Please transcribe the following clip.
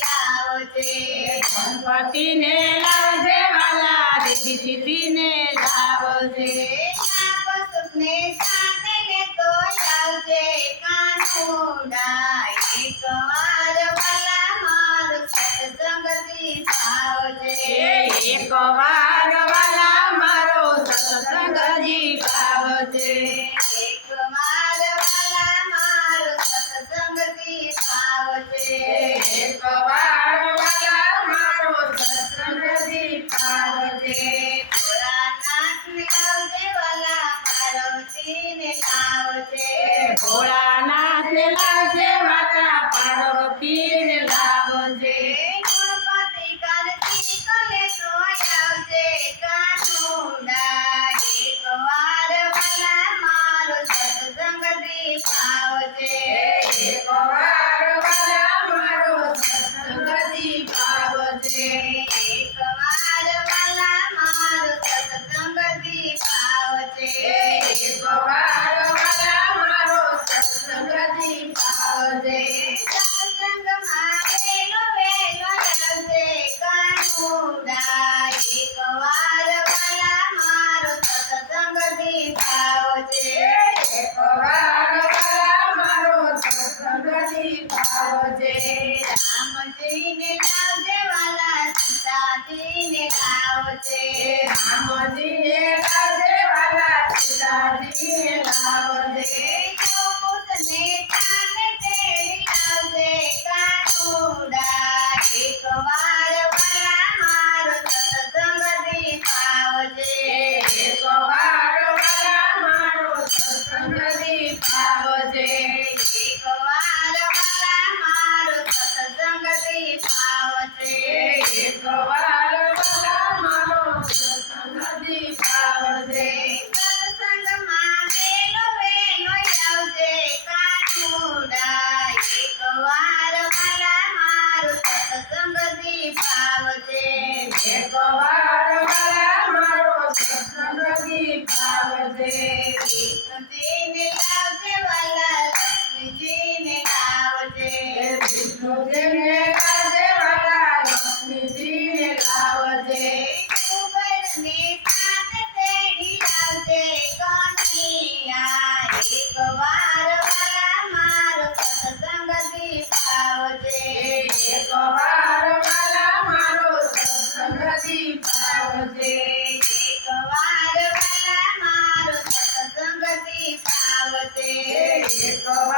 લાવજે ગણપતિને લાવજે વાલા રિદ્ધિ સિદ્ધિને લાવજે ને સાથે લેતો આવજે કાનુડા એક વાર વાલા મારો સત્સંગથી આવજે એક વાર વાલા મારો સત્સંગથી આવજે એક વાર વાલા મારો સત્સંગથી આવજે એક વાર વાલા મારો સત્સંગથી આવજે ભોળાનાથને લાવજે વાલા પાર્વતીને લાવજે ભોળાનાથને લાવજે માતા પાર્વતીને લાવજે ગણપતિ કાર્તિક લેતો આવજે કાનુડા એક વાર વાલા મારો સત્સંગથી આવજે એક વાર વાલા મારો સત્સંગથી આવજે એક વાર વાલા મારો સત્સંગથી આવજે એક વાર વાલા મારો સત્સંગથી આવજે સત્સંગમાં વેલો વેલો આવજે કાનુડા એક વાર વાલા મારો સત્સંગથી આવજે એક વાર વાલા મારો સત્સંગથી આવજે રામજીને લાવજે વાલા સીતાજીને લાવજે રામજીને લાવજે વાલા સીતાજીને લાવજે ગોકુળને સાથે તેડી લાવજે કાનુડા એક વાર વાલા મારો સત્સંગથી આવજે એક વાર વાલા મારો સત્સંગથી આવજે એક વાર વાલા મારો સત્સંગથી આવજે એક વાર વાલા મારો સત્સંગથી આવજે સત્સંગમાં વેલો વેલો આવજે કાનુડા એક વાર વાલા મારો સત્સંગથી આવજે એક વાર વાલા મારો સત્સંગથી આવજે વિષ્ણુજીને લાવજે વાલા લક્ષ્મીજીને લાવજે વિષ્ણુજીને લાવજે વાલા લક્ષ્મીજીને લાવજે કુબેરને સાથે તેડી લાવજે કનૈયા એક વાર વાલા મારો સત્સંગથી આવજે એક વાર વાલા મારો સત્સંગથી આવજે એક વાર વાલા મારો સત્સંગથી આવજે એક વાર